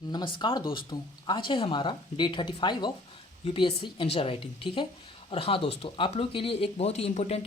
नमस्कार दोस्तों, आज है हमारा day 35 of UPSC answer writing. ठीक है। और हाँ दोस्तों, आप लोग के लिए एक बहुत ही इम्पोर्टेंट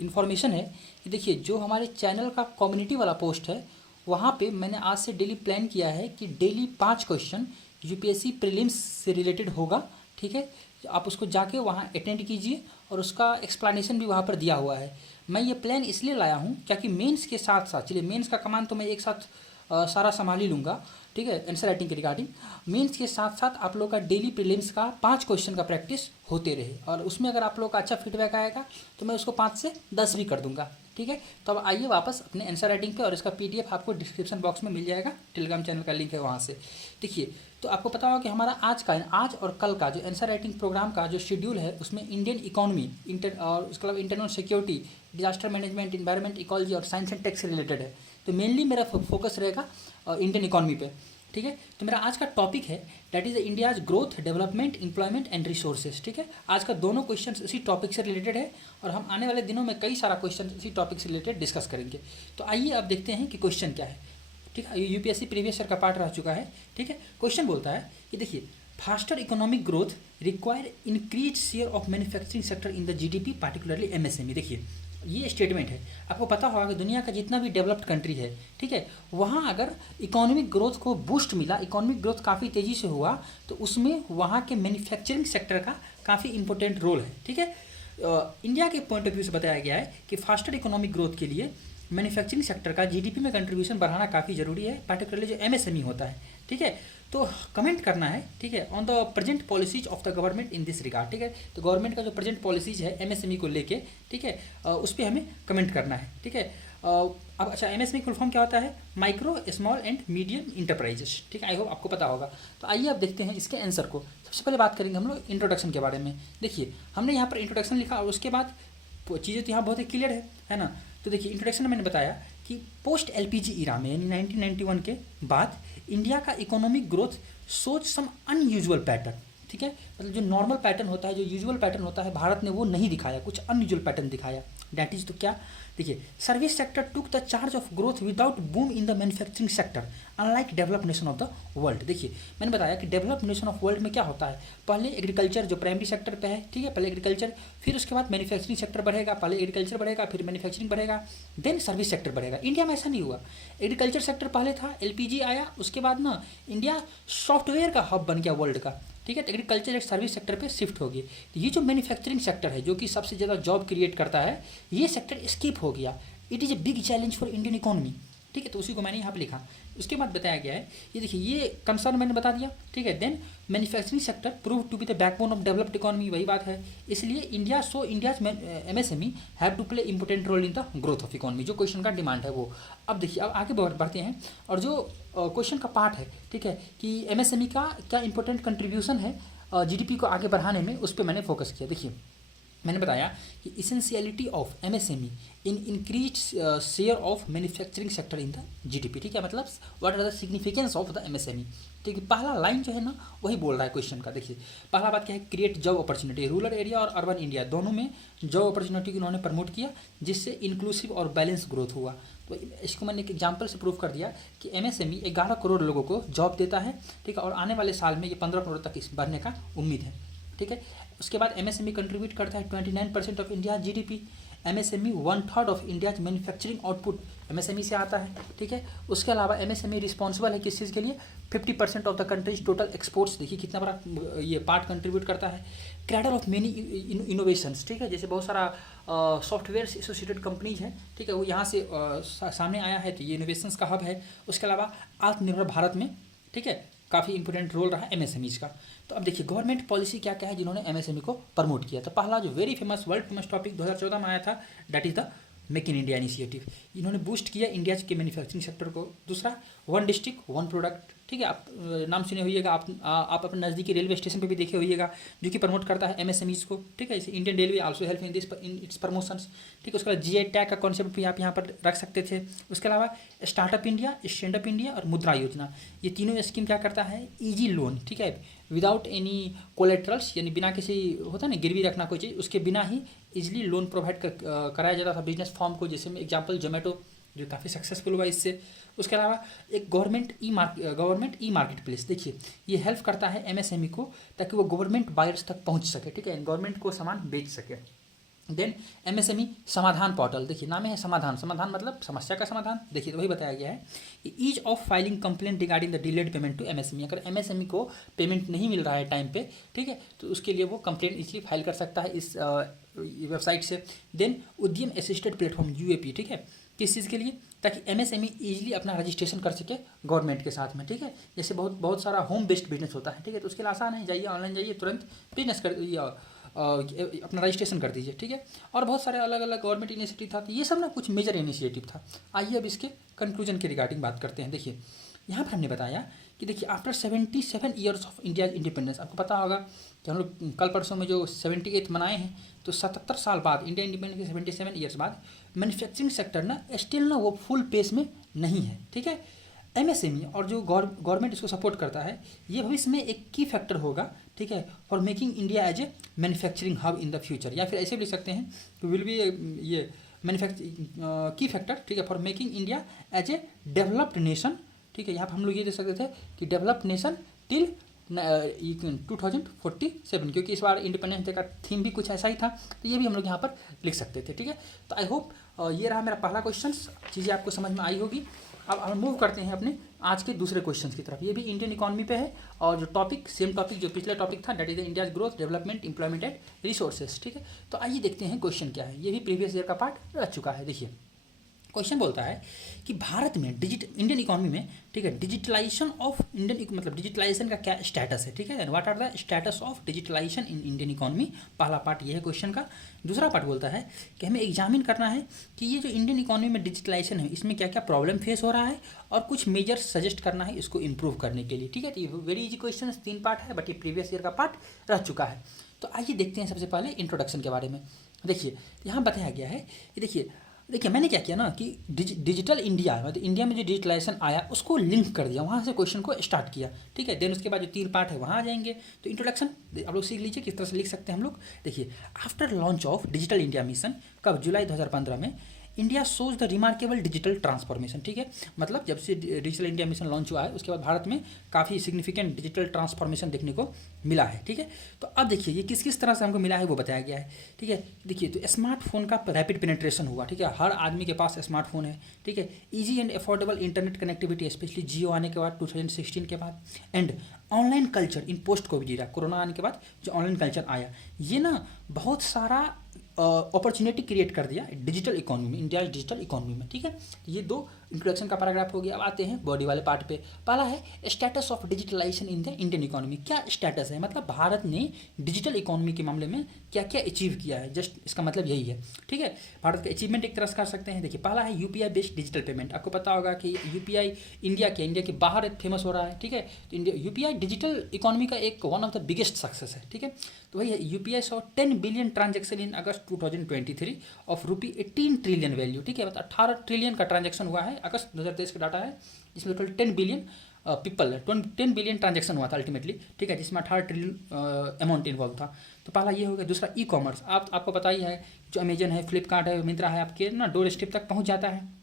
इन्फॉर्मेशन है कि देखिए, जो हमारे चैनल का कम्युनिटी वाला पोस्ट है वहाँ पे मैंने आज से डेली प्लान किया है कि डेली 5 क्वेश्चन यूपीएससी प्रीलिम्स से रिलेटेड होगा। ठीक है। आप उसको जाके वहाँ अटेंड कीजिए और उसका एक्सप्लेनेशन भी वहाँ पर दिया हुआ है। मैं ये प्लान इसलिए लाया हूँ क्योंकि मेंस के साथ साथ, चलिए मेंस का कमान तो मैं एक साथ सारा संभाल ही लूँगा। ठीक है, आंसर राइटिंग के रिगार्डिंग मेंस के साथ साथ आप लोग का डेली प्रीलिम्स का 5 क्वेश्चन का प्रैक्टिस होते रहे, और उसमें अगर आप लोग का अच्छा फीडबैक आएगा तो मैं उसको 5 से 10 भी कर दूंगा। ठीक है। तो अब आइए वापस अपने आंसर राइटिंग पे, और इसका पीडीएफ आपको डिस्क्रिप्शन बॉक्स में मिल जाएगा, टेलीग्राम चैनल का लिंक है वहाँ से। देखिए, तो आपको पता होगा कि हमारा आज और कल का जो आंसर राइटिंग प्रोग्राम का जो शेड्यूल है उसमें इंडियन इकोनॉमी, और उसके अलावा internal security, disaster management, environment, ecology और साइंस एंड टेक से रिलेटेड है। तो मेनली मेरा फोकस रहेगा इंडियन इकोनॉमी पे। ठीक है। तो मेरा आज का टॉपिक है that is India's growth, development, employment and resources. ठीक है। आज का दोनों क्वेश्चन इसी टॉपिक से रिलेटेड है, और हम आने वाले दिनों में कई सारा क्वेश्चन इसी टॉपिक से रिलेटेड डिस्कस करेंगे। तो आइए अब देखते हैं कि क्वेश्चन क्या है। ठीक है। यूपीएससी प्रीवियस ईयर का पार्ट रह चुका है। ठीक है। क्वेश्चन बोलता है कि देखिए, faster economic growth require increase share of manufacturing sector in the GDP, particularly MSME. देखिए, ये स्टेटमेंट है। आपको पता होगा कि दुनिया का जितना भी डेवलप्ड कंट्री है, ठीक है, वहाँ अगर इकोनॉमिक ग्रोथ को बूस्ट मिला, इकोनॉमिक ग्रोथ काफ़ी तेज़ी से हुआ, तो उसमें वहाँ के मैन्युफैक्चरिंग सेक्टर का काफ़ी इंपॉर्टेंट रोल है। ठीक है। इंडिया के पॉइंट ऑफ व्यू से बताया गया है कि फास्टर इकोनॉमिक ग्रोथ के लिए मैन्युफैक्चरिंग सेक्टर का जीडीपी में कंट्रीब्यूशन बढ़ाना काफ़ी ज़रूरी है, पार्टिकुलरली जो एमएसएमई होता है। ठीक है। तो कमेंट करना है, ठीक है, on the present policies of the government in this regard. ठीक है। तो गवर्नमेंट का जो प्रेजेंट पॉलिसीज है एमएसएमई को लेके, ठीक है, उस पर हमें कमेंट करना है। ठीक है। अब अच्छा, एमएसएमई फुल फॉर्म क्या होता है? Micro small and medium enterprises. ठीक है। आई होप आपको पता होगा। तो आइए अब देखते हैं इसके आंसर को। सबसे पहले बात करेंगे हम लोग इंट्रोडक्शन के बारे में। देखिए, हमने यहाँ पर इंट्रोडक्शन लिखा और उसके बाद चीज़ें तो यहाँ बहुत ही क्लियर है ना। तो देखिए, इंट्रोडक्शन में मैंने बताया कि पोस्ट एलपीजी इरा में, यानी 1991 के बाद इंडिया का इकोनॉमिक ग्रोथ सोच सम अनयूजुअल पैटर्न। ठीक है। मतलब जो नॉर्मल पैटर्न होता है, जो यूजुअल पैटर्न होता है, भारत ने वो नहीं दिखाया, कुछ अनयूजुअल पैटर्न दिखाया। डैट इज तो क्या? देखिए, service sector took the charge of growth without boom in the manufacturing sector unlike developed nation of the world. देखिए, मैंने बताया कि डेवलप्ड नेशन ऑफ वर्ल्ड में क्या होता है, पहले एग्रीकल्चर जो प्राइमरी सेक्टर पे है, ठीक है, पहले एग्रीकल्चर, फिर उसके बाद मैन्युफैक्चरिंग सेक्टर बढ़ेगा, पहले एग्रीकल्चर बढ़ेगा, फिर मैन्युफैक्चरिंग बढ़ेगा, देन सर्विस सेक्टर बढ़ेगा। इंडिया में ऐसा नहीं हुआ। एग्रीकल्चर सेक्टर पहले था, एलपीजी आया, उसके बाद ना इंडिया सॉफ्टवेयर का हब बन गया वर्ल्ड का। ठीक है। तो एग्रीकल्चर एक सर्विस सेक्टर पे शिफ्ट हो गई। तो ये जो मैन्युफैक्चरिंग सेक्टर है, जो कि सबसे ज़्यादा जॉब क्रिएट करता है, ये सेक्टर स्किप हो गया। It is a big challenge for Indian economy. ठीक है। तो उसी को मैंने यहाँ पे लिखा। उसके बाद बताया गया है, ये देखिए, ये कंसर्न मैंने बता दिया। ठीक है। Then manufacturing sector prove to be the backbone of developed economy, वही बात है। इसलिए India's MSME have to play important role in the growth of economy, जो क्वेश्चन का डिमांड है वो। अब देखिए, अब आगे बढ़ते हैं, और जो क्वेश्चन का पार्ट है, ठीक है, कि एमएसएमई का क्या इंपॉर्टेंट कंट्रीब्यूशन है जीडीपी को आगे बढ़ाने में, उस पर मैंने फोकस किया। देखिए, मैंने बताया कि essentiality of MSME in increase share of manufacturing sector in the GDP. ठीक है। मतलब what are the significance of the MSME. ठीक है। पहला लाइन जो है ना, वही बोल रहा है क्वेश्चन का। देखिए, पहला बात क्या है? Create job opportunity. Rural area और अर्बन इंडिया दोनों में जॉब अपॉर्चुनिटी को उन्होंने प्रमोट किया, जिससे इंक्लूसिव और बैलेंस ग्रोथ हुआ। तो इसको मैंने एक एग्जाम्पल से प्रूव कर दिया कि एमएसएमई 11 करोड़ लोगों को जॉब देता है। ठीक है। और आने वाले साल में ये 15 करोड़ तक इस बढ़ने का उम्मीद है। ठीक है। उसके बाद एमएसएमई कंट्रीब्यूट करता है 29% of India GDP. MSME 1/3 of India's manufacturing output MSME से आता है। ठीक है। उसके अलावा एमएसएमई रिस्पॉन्सिबल है किस चीज़ के लिए? 50% of the countries total exports. देखिए कितना बड़ा ये पार्ट कंट्रीब्यूट करता है। Cradle of many innovations. ठीक है। जैसे बहुत सारा सॉफ्टवेयर से एसोसिएटेड कंपनीज हैं, ठीक है, वो यहाँ से सामने आया है, तो ये इनोवेशंस का हब है। उसके अलावा आत्मनिर्भर भारत में, ठीक है, काफ़ी इंपॉर्टेंट रोल रहा एमएसएमईज का। तो अब देखिए, गवर्नमेंट पॉलिसी क्या क्या है जिन्होंने एमएसएमई को प्रमोट किया। तो पहला जो very famous, world famous topic 2014 में आया था, that is the make in India initiative. इन्होंने बूस्ट किया इंडिया के मैन्युफैक्चरिंग सेक्टर को। दूसरा, वन डिस्ट्रिक्ट वन प्रोडक्ट। ठीक है। आप नाम सुने होइएगा, आप अपने नज़दीकी रेलवे स्टेशन पे भी देखे होइएगा, जो कि प्रमोट करता है एमएसएमईज को। ठीक है। जैसे Indian railway also help in this in its promotions. ठीक है। उसके बाद जीआई टैग का कॉन्सेप्ट भी आप यहाँ पर रख सकते थे। उसके अलावा startup India, stand up India और मुद्रा योजना, ये तीनों स्कीम क्या करता है? Easy loan. ठीक है। विदाउट एनी कोलेट्रल्स, यानी बिना किसी, होता है ना, गिरवी रखना कोई चीज़, उसके बिना ही इजीली लोन प्रोवाइड कराया जाता था बिजनेस फॉर्म को। जैसे में एग्जांपल जोमेटो जो काफ़ी सक्सेसफुल हुआ इससे। उसके अलावा एक गवर्नमेंट ई मार्केट प्लेस, देखिए ये हेल्प करता है एमएसएमई को ताकि वो गवर्नमेंट बायर्स तक पहुंच सके, ठीक है, गवर्नमेंट को सामान बेच सके। देन एमएसएमई समाधान पोर्टल, देखिए नाम है समाधान, समाधान मतलब समस्या का समाधान, देखिए तो वही बताया गया है कि ease of filing complaint regarding the delayed payment to MSME, अगर एमएसएमई को पेमेंट नहीं मिल रहा है टाइम पे, ठीक है, तो उसके लिए वो कंप्लेंट इसलिए फाइल कर सकता है इस वेबसाइट से। देन उद्यम असिस्टेड प्लेटफॉर्म यूएपी, ठीक है, किस चीज़ के लिए, ताकि एमएसएमई इजीली अपना रजिस्ट्रेशन कर सके गवर्नमेंट के साथ में, ठीक है, जैसे बहुत बहुत सारा होम बेस्ड बिजनेस होता है, ठीक है, तो उसके लिए आसान है, जाइए ऑनलाइन जाइए तुरंत बिजनेस कर अपना रजिस्ट्रेशन कर दीजिए, ठीक है। और बहुत सारे अलग अलग गवर्नमेंट इनिशिएटिव था, तो ये सब ना कुछ मेजर इनिशिएटिव था। आइए अब इसके कंक्लूजन के रिगार्डिंग बात करते हैं। देखिए यहाँ पर हमने बताया कि देखिए after 77 years of India independence, आपको पता होगा कि हम लोग कल परसों में जो 78 मनाए हैं, तो 77 साल बाद इंडिया इंडिपेंडेंस के 77 ईयर्स बाद मैन्युफैक्चरिंग सेक्टर ना स्टिल ना वो फुल पेस में नहीं है, ठीक है। एमएसएमई और जो गवर्नमेंट इसको सपोर्ट करता है, ये भविष्य में एक की फैक्टर होगा, ठीक है, for making India as a manufacturing hub in the future, या फिर ऐसे भी लिख सकते हैं कि विल बी ये मैन्युफैक्चरिंग की फैक्टर, ठीक है, for making India as a developed nation, ठीक है। यहाँ पर हम लोग ये देख सकते थे कि डेवलप्ड नेशन टिल 2047, क्योंकि इस बार इंडिपेंडेंस डे का थीम भी कुछ ऐसा ही था, तो ये भी हम लोग यहाँ पर लिख सकते थे, ठीक है। तो आई होप ये रहा मेरा पहला क्वेश्चन, चीज़ें आपको समझ में आई होगी। अब हम मूव करते हैं अपने आज के दूसरे क्वेश्चन की तरफ। ये भी इंडियन इकोनॉमी पे है और जो टॉपिक सेम टॉपिक जो पिछला टॉपिक था, that is India's growth, development, employment and resources, ठीक है। तो आइए देखते हैं क्वेश्चन क्या है, ये भी प्रीवियस ईयर का पार्ट रह चुका है। देखिए क्वेश्चन बोलता है कि भारत में इंडियन इकोनॉमी में, ठीक है, डिजिटलाइजेशन ऑफ मतलब डिजिटलाइजेशन का क्या स्टेटस है, ठीक है, what are the status of digitalization in Indian economy. पहला पार्ट ये है क्वेश्चन का। दूसरा पार्ट बोलता है कि हमें एग्जामिन करना है कि ये जो इंडियन इकोनॉमी में डिजिटलाइजेशन है, इसमें क्या क्या प्रॉब्लम फेस हो रहा है और कुछ मेजर्स सजेस्ट करना है इसको इंप्रूव करने के लिए, ठीक है। तो ये वेरी इजी क्वेश्चन, 3 पार्ट है, बट ये प्रीवियस ईयर का पार्ट रह चुका है। तो आइए देखते हैं सबसे पहले इंट्रोडक्शन के बारे में। देखिए यहाँ बताया गया है कि देखिए मैंने क्या किया ना कि डिजिटल इंडिया, मतलब इंडिया में जो डिजिटलाइजेशन आया उसको लिंक कर दिया, वहाँ से क्वेश्चन को स्टार्ट किया, ठीक है। देन उसके बाद जो 3 पार्ट है वहाँ आ जाएंगे। तो इंट्रोडक्शन आप लोग सीख लीजिए किस तरह से लिख सकते हैं हम लोग। देखिए after launch of digital India mission, कब, जुलाई 2015 में, India shows the remarkable digital transformation, ठीक है, मतलब जब से डिजिटल इंडिया मिशन लॉन्च हुआ है उसके बाद भारत में काफ़ी सिग्निफिकेंट डिजिटल ट्रांसफॉर्मेशन देखने को मिला है, ठीक है। तो अब देखिए ये किस किस तरह से हमको मिला है वो बताया गया है, ठीक है। देखिए तो स्मार्टफोन का रैपिड पेनिट्रेशन हुआ, ठीक है, हर आदमी के पास स्मार्टफोन है, ठीक है। Easy and affordable internet connectivity, especially Jio आने के बाद 2016 के बाद, and online culture in post Covid era, corona आने के बाद जो ऑनलाइन कल्चर आया, ये ना बहुत सारा अपॉर्चुनिटी क्रिएट कर दिया डिजिटल इकोनॉमी में, इंडिया डिजिटल इकोनॉमी में, ठीक है। ये 2 इंट्रोडक्शन का पैराग्राफ हो गया। अब आते हैं बॉडी वाले पार्ट पे। पहला है status of digitalization in the Indian economy, क्या स्टेटस है, मतलब भारत ने डिजिटल इकोनॉमी के मामले में क्या क्या अचीव किया है, जस्ट इसका मतलब यही है, ठीक है। भारत का अचीवमेंट एक तरह से कर सकते हैं। देखिए पहला है यूपीआई बेस्ड डिजिटल पेमेंट, आपको पता होगा कि यूपीआई इंडिया के बाहर फेमस हो रहा है, ठीक है। तो इंडिया यूपीआई डिजिटल इकोनॉमी का एक one of the biggest success है, ठीक है। तो वही है, UPI saw 10 billion transaction in August 2023 of ₹18 trillion value, ठीक है, मतलब 18 ट्रिलियन का ट्रांजेक्शन हुआ है, अगस्त 2023 का डाटा है, जिसमें total 10 billion people 10 billion transaction हुआ था अल्टीमेटली, ठीक है, जिसमें 18 ट्रिलियन अमाउंट इन्वॉल्व था। तो पहला ये हो गया। दूसरा ई कॉमर्स, आपको पता ही है, जो अमेजन है, फ्लिपकार्ट है, मिंत्रा है, आपके ना डोर स्टेप तक पहुँच जाता है।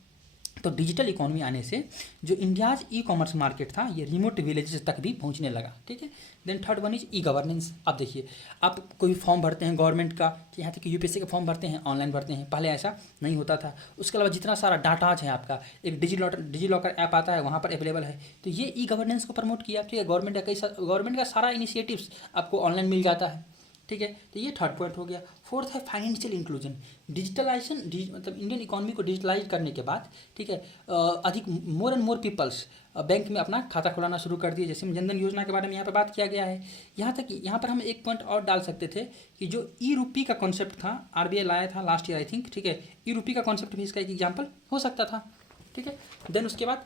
तो डिजिटल इकोनॉमी आने से जो इंडियाज ई कॉमर्स मार्केट था ये रिमोट विलेजेस तक भी पहुंचने लगा, ठीक है। Then third one is e governance. आप देखिए आप कोई फॉर्म भरते हैं गवर्नमेंट का, यहाँ तक कि यूपीएससी का फॉर्म भरते हैं, ऑनलाइन भरते हैं, पहले ऐसा नहीं होता था। उसके अलावा जितना सारा डाटाज है आपका, एक डिजिलॉकर ऐप आता है, वहाँ पर अवेलेबल है। तो ये ई गवर्नेंस को प्रमोट किया, ठीक है। गवर्नमेंट का सारा इनिशिएटिव्स आपको ऑनलाइन मिल जाता है, ठीक है। तो ये थर्ड पॉइंट हो गया। फोर्थ है फाइनेंशियल इंक्लूजन, डिजिटलाइजेशन, मतलब इंडियन इकोनॉमी को डिजिटलाइज करने के बाद, ठीक है, अधिक more and more peoples bank में अपना खाता खुलाना शुरू कर दिए। जैसे जनधन योजना के बारे में यहाँ पर बात किया गया है। यहाँ तक कि यहाँ पर हम एक पॉइंट और डाल सकते थे कि जो ई रूपी का कॉन्सेप्ट था, आरबीआई लाया था लास्ट ईयर आई थिंक, ठीक है। ई रूपी का कॉन्सेप्ट भी इसका एक एग्जाम्पल हो सकता था, ठीक है। देन उसके बाद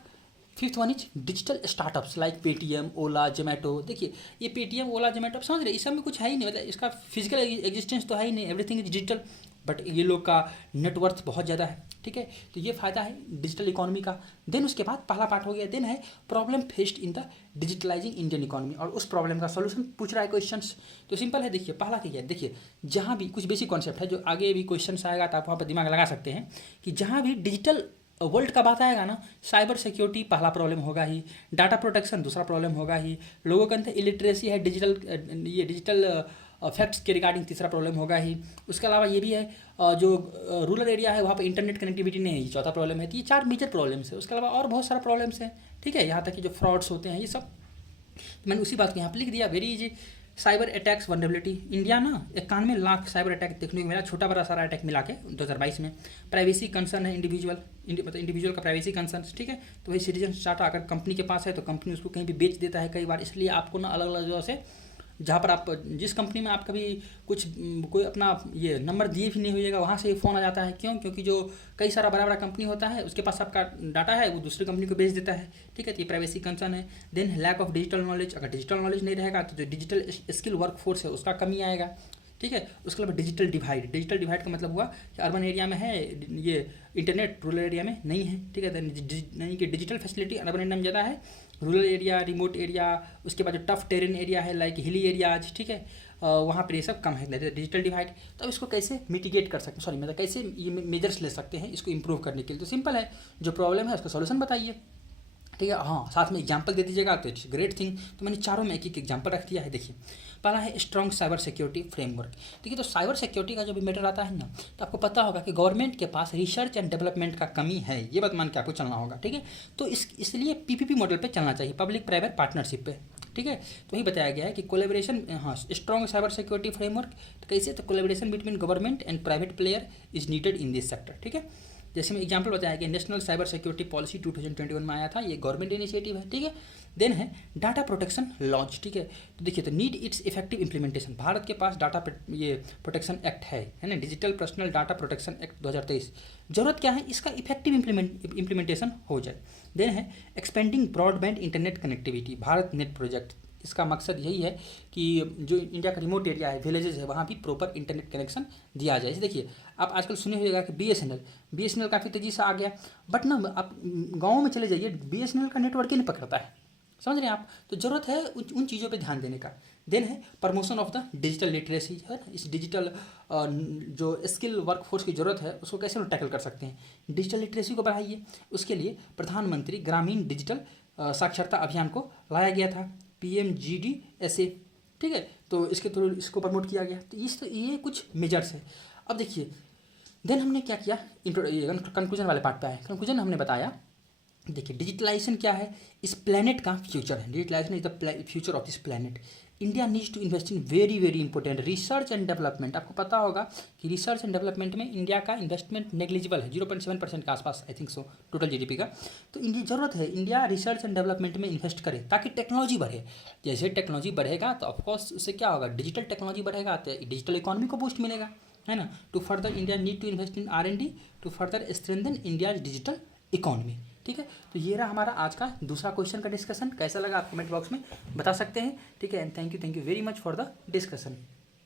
fifth one is digital startups like Paytm, Ola, Zomato. देखिए ये पेटीएम, ओला, जोमेटो समझ रहे, इस सब में कुछ है ही नहीं, मतलब इसका फिजिकल एग्जिस्टेंस तो है ही नहीं, एवरीथिंग इज डिजिटल, बट ये लोग का नेटवर्थ बहुत ज़्यादा है, ठीक है। तो ये फ़ायदा है डिजिटल इकोनॉमी का। देन उसके बाद पहला पार्ट हो गया। देन है problem faced in the digitalising Indian economy, और उस प्रॉब्लम का सॉल्यूशन पूछ रहा है क्वेश्चंस। तो सिंपल है, देखिए पहला क्या है, देखिए जहाँ भी कुछ बेसिक कॉन्सेप्ट है जो आगे भी क्वेश्चन आएगा तो आप वहाँ पर दिमाग लगा सकते हैं कि जहाँ भी डिजिटल वर्ल्ड का बात आएगा ना, साइबर सिक्योरिटी पहला प्रॉब्लम होगा ही, डाटा प्रोटेक्शन दूसरा प्रॉब्लम होगा ही, लोगों के अंदर इलिटरेसी है डिजिटल फैक्ट्स के रिगार्डिंग तीसरा प्रॉब्लम होगा ही। उसके अलावा ये भी है जो रूरल एरिया है वहाँ पर इंटरनेट कनेक्टिविटी नहीं है, ये चौथा प्रॉब्लम है। तो ये 4 मेजर प्रॉब्लम्स है। उसके अलावा और बहुत सारा प्रॉब्लम्स हैं, ठीक है, यहाँ तक कि जो फ्रॉड्स होते हैं ये सब मैंने उसी बात को यहाँ पर लिख दिया। Very easy. Cyber attacks vulnerability, India ना 91 लाख साइबर अटैक देखने को मिला, छोटा बड़ा सारा अटैक मिला के 2022 में। प्राइवेसी कंसर्न है मतलब इंडिविजुअल का प्राइवेसी कंसर्न, ठीक है। तो वही सिटीजन डाटा अगर कंपनी के पास है तो कंपनी उसको कहीं भी बेच देता है कई बार, इसलिए आपको ना अलग अलग जगह से, जहाँ पर आप जिस कंपनी में आप कभी कोई अपना ये नंबर दिए भी नहीं होइएगा वहाँ से ये फ़ोन आ जाता है। क्यों? क्योंकि जो कई सारा बड़ा बड़ा कंपनी होता है उसके पास आपका डाटा है, वो दूसरी कंपनी को बेच देता है, ठीक है। तो ये प्राइवेसी कंसर्न है। Then lack of digital knowledge, अगर डिजिटल नॉलेज नहीं रहेगा तो जो डिजिटल स्किल वर्कफोर्स है उसका कमी आएगा, ठीक है। उसके अलावा डिजिटल डिवाइड का मतलब हुआ कि अर्बन एरिया में है ये इंटरनेट, रूरल एरिया में नहीं है, ठीक है। यानी कि डिजिटल फैसिलिटी अर्बन एरिया में ज़्यादा है, रूरल एरिया, रिमोट एरिया, उसके बाद जो टफ टेरेन एरिया है लाइक हिली एरियाज, ठीक है, वहाँ पर ये सब कम है डिजिटल डिवाइड। तो इसको कैसे मिटिगेट कर सकते हैं, मतलब कैसे ये मेजर्स ले सकते हैं इसको इम्प्रूव करने के लिए? तो सिंपल है, जो प्रॉब्लम है उसका सॉल्यूशन बताइए, ठीक है। हाँ, साथ में एग्जाम्पल दे दीजिएगा तो इट्स ग्रेट थिंग। तो मैंने चारों में एक एक एग्जाम्पल रख दिया है। देखिए, पहला है स्ट्रॉन्ग साइबर सिक्योरिटी फ्रेमवर्क। देखिए, तो साइबर सिक्योरिटी का जो भी मैटर आता है ना, तो आपको पता होगा कि गवर्नमेंट के पास रिसर्च एंड डेवलपमेंट का कमी है, ये बात मान के आपको चलना होगा, ठीक है। तो इसलिए पीपीपी मॉडल पे चलना चाहिए, पब्लिक प्राइवेट पार्टनरशिप पे, ठीक है। तो वही बताया गया है कि कोलेबरेशन, हाँ, स्ट्रॉन्ग साइबर सिक्योरिटी फ्रेमवर्क। तो कैसे? तो collaboration between government and private player is needed in this sector, ठीक है। जैसे मैं एग्जांपल बताया कि नेशनल साइबर सिक्योरिटी पॉलिसी 2021 में आया था, ये गवर्नमेंट इनिशिएटिव है, ठीक है। देन है डाटा प्रोटेक्शन लॉन्च, ठीक है। तो देखिए, तो need it's effective implementation, Bharat के पास ये प्रोटेक्शन एक्ट है ना, digital personal data protection act 2023। जरूरत क्या है? इसका इफेक्टिव इम्प्लीमेंटेशन हो जाए। देन है expanding broadband internet connectivity, Bharat net project. इसका मकसद यही है कि जो इंडिया का रिमोट एरिया है, विलेजेस है, वहाँ भी प्रॉपर इंटरनेट कनेक्शन दिया जाए। देखिए, आप आजकल सुने होगा कि BSNL काफ़ी तेज़ी से आ गया, बट ना आप गाँव में चले जाइए, BSNL का नेटवर्क ही नहीं पकड़ता है, समझ रहे हैं आप। तो ज़रूरत है उन चीज़ों पे ध्यान देने का। देन है promotion of the digital literacy, है ना, इस डिजिटल जो स्किल वर्कफोर्स की ज़रूरत है उसको कैसे टैकल कर सकते हैं, डिजिटल लिटरेसी को बढ़ाइए। उसके लिए प्रधानमंत्री ग्रामीण डिजिटल साक्षरता अभियान को लाया गया था, PMGDSA, ठीक है। तो इसके थ्रू इसको प्रमोट किया गया। तो ये कुछ मेजर्स है। अब देखिए, देन हमने क्या किया, कंक्लूजन वाले पार्ट पे आए। कंक्लूजन हमने बताया, देखिए, डिजिटलाइजेशन क्या है? इस प्लेनेट का फ्यूचर है, digitalization is the future of this planet. India needs to invest in very very important research and development. आपको पता होगा कि रिसर्च एंड डेवलपमेंट में इंडिया का इन्वेस्टमेंट नेग्लिजिबल है, 0.7% के आसपास, I think so, total GDP का। तो इनकी ज़रूरत है इंडिया रिसर्च एंड डेवलपमेंट में इन्वेस्ट करे ताकि टेक्नोलॉजी बढ़े। जैसे टेक्नोलॉजी बढ़ेगा तो ऑफकोर्स उससे क्या होगा, डिजिटल टेक्नोलॉजी बढ़ेगा तो डिजिटल इकोनॉमी को बूस्ट मिलेगा, है ना। To further India need to invest in R&D to further strengthen India digital economy, ठीक है। तो ये रहा हमारा आज का दूसरा क्वेश्चन का डिस्कशन। कैसा लगा आप कमेंट बॉक्स में बता सकते हैं, ठीक है। And thank you very much for the discussion.